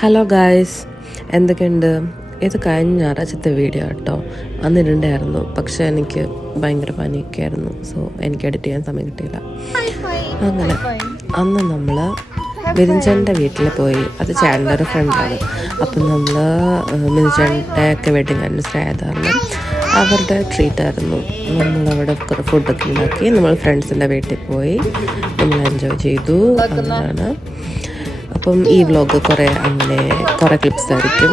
Hello guys, എന്തൊക്കെയുണ്ട്? ഇത് കഴിഞ്ഞ ഞായറാഴ്ചത്തെ വീഡിയോ കേട്ടോ. അന്നിട്ടുണ്ടായിരുന്നു, പക്ഷെ എനിക്ക് ഭയങ്കര പനിയൊക്കെ ആയിരുന്നു. സോ എനിക്ക് എഡിറ്റ് ചെയ്യാൻ സമയം കിട്ടിയില്ല. അങ്ങനെ അന്ന് നമ്മൾ മിനിച്ചേട്ടൻ്റെ വീട്ടിൽ പോയി. അത് ചേട്ടൻ്റെ ഒരു ഫ്രണ്ടാണ്. അപ്പം നമ്മൾ മിനിച്ചേട്ടൻ്റെ ഒക്കെ വെഡിങ് ആനിവേഴ്സറി ആയതാണ്. അവരുടെ ട്രീറ്റായിരുന്നു. നമ്മളവിടെ കുറേ ഫുഡൊക്കെ ഉണ്ടാക്കി നമ്മൾ ഫ്രണ്ട്സിൻ്റെ വീട്ടിൽ പോയി നമ്മൾ എൻജോയ് ചെയ്തു. അങ്ങനെയാണ്. അപ്പം ഈ വ്ലോഗ് അങ്ങനെ കുറേ ക്ലിപ്സ് ആയിരിക്കും.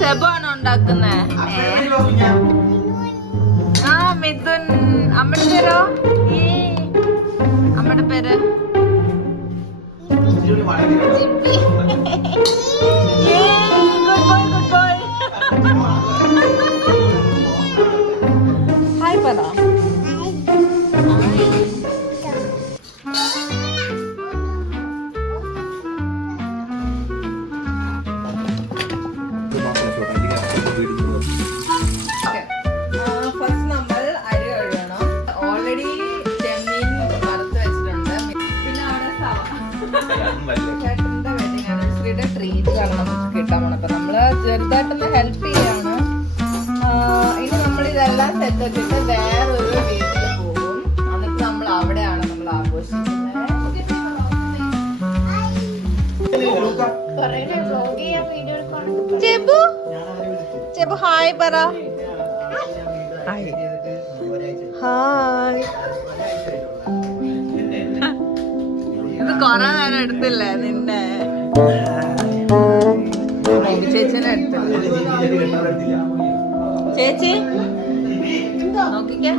സെബാണോ ഉണ്ടാക്കുന്നത്? ആ മിഥുൻ. അമ്മയുടെ പേരോ? അമ്മയുടെ പേര് ഹായ് പറ. ഫസ്റ്റ് നമ്മൾ അരി കഴുകണം. ഓൾറെഡി ചെമ്മീൻ വറുത്ത് വെച്ചിട്ടുണ്ട്. പിന്നെ അവിടെ ചേട്ടന്റെ വെഡിങ് ആനിവേഴ്സറിയുടെ ട്രീറ്റാണ് നമുക്ക് കിട്ടാൻ പോണത്. അപ്പൊ നമ്മള് ചെറുതായിട്ടൊന്ന് ഹെൽപ്പ് ചെയ്യാണ്. ഇനി നമ്മൾ ഇതെല്ലാം സെറ്റ് ആക്കിയിട്ട് വേറൊരു വീട്ടിൽ പോകും. എന്നിട്ട് നമ്മൾ അവിടെയാണ് നമ്മൾ ആഘോഷിക്കുന്നത്. ചെബു ഹായ് പറ. ഹായ്. ഇത് കൊറേ നേരം എടുത്തില്ലേ നിന്നെ? ചേച്ചിനെ എടുത്തില്ല. ചേച്ചി നോക്കിക്കേ.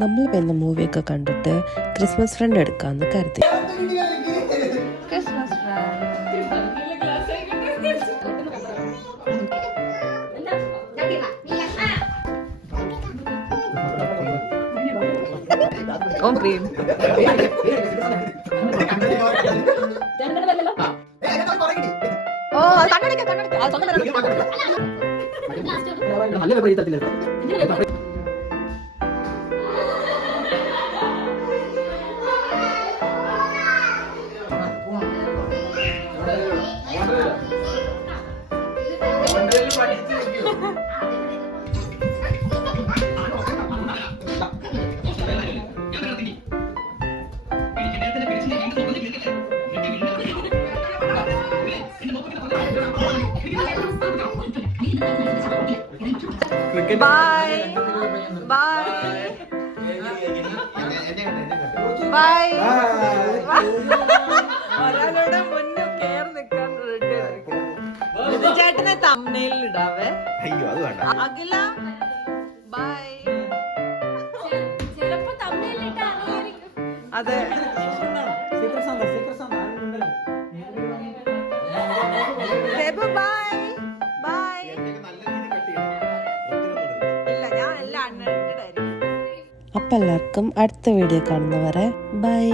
നമ്മൾ പിന്നെ മൂവിയൊക്കെ കണ്ടിട്ട് ക്രിസ്മസ് ഫ്രണ്ട് എടുക്കാമെന്ന് കരുതി. Bye bye bye. ഒരാളുടെ മുന്നിൽ കയറി നിൽക്കാൻ റെഡി. ചേട്ടനെ തമ്മനയിൽ ഇടാവേ. അഖില ബൈ. അതെ. Bye bye. ഇല്ല, ഞാൻ എല്ലാം അൺഎഡിറ്റഡ് ആയിരിക്കും. അപ്പം എല്ലാവർക്കും അടുത്ത വീഡിയോ കാണുന്നവരെ ബൈ.